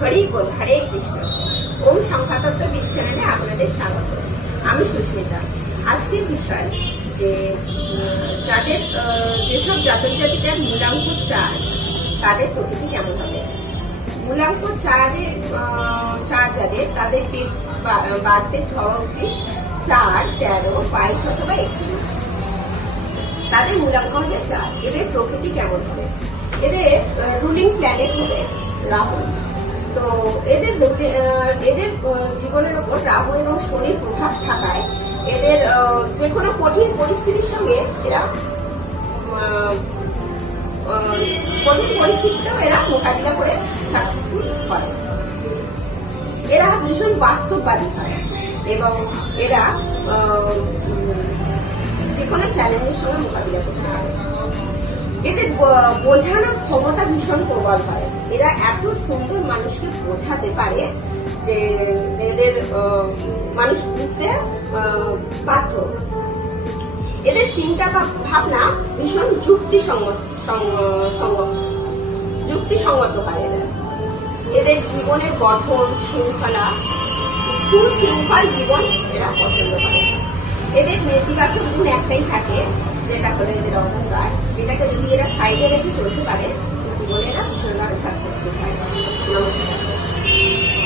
হরি বল, হরে কৃষ্ণ। ওম সংখ্যাতত্ত্ব বিদ চ্যানেলে আপনাদের স্বাগত। আমি সুস্মিতা। আজকের বিষয় যে যাদের যেসব জাতক জাতিকার মূলাঙ্ক 4 তাদের প্রকৃতি কেমন হবে। মূলাঙ্ক 4 যাদের তাদের বাড়তে হওয়া উচিত 4, 13, 22 অথবা 31। তাদের মূলাঙ্ক হবে 4। এদের প্রকৃতি কেমন হবে? এদের রুলিং প্ল্যানেট হবে রাহু। তো এদের জীবনের উপর রাহু এবং শনির প্রভাব থাকায় এদের যে কোনো কঠিন পরিস্থিতির সঙ্গে এরা কঠিন পরিস্থিতিতেও এরা মোকাবিলা করে সাকসেসফুল হয়। এরা ভীষণ বাস্তববাদী হয় এবং এরা যে কোনো চ্যালেঞ্জের সঙ্গে মোকাবিলা করতে পারে। এদের বোঝানোর ক্ষমতা ভীষণ প্রবল হয়। এরা এত সুন্দর মানুষকে বোঝাতে পারে যে এদের মানুষ বুঝতে বাধ্য। এদের চিন্তা ভাবনা ভীষণ যুক্তিসঙ্গত হয়। এদের জীবনের গঠন শৃঙ্খলা, সুশৃঙ্খল জীবন এরা পছন্দ করে। এদের নেতিবাচক গুণ একটাই থাকে, যেটা হলো এদের অহংকার। এটাকে যদি এরা সাইডে রেখে চলতে পারে জীবনে এরা ভীষণভাবে সাকসেসফুল হয়। নমস্কার।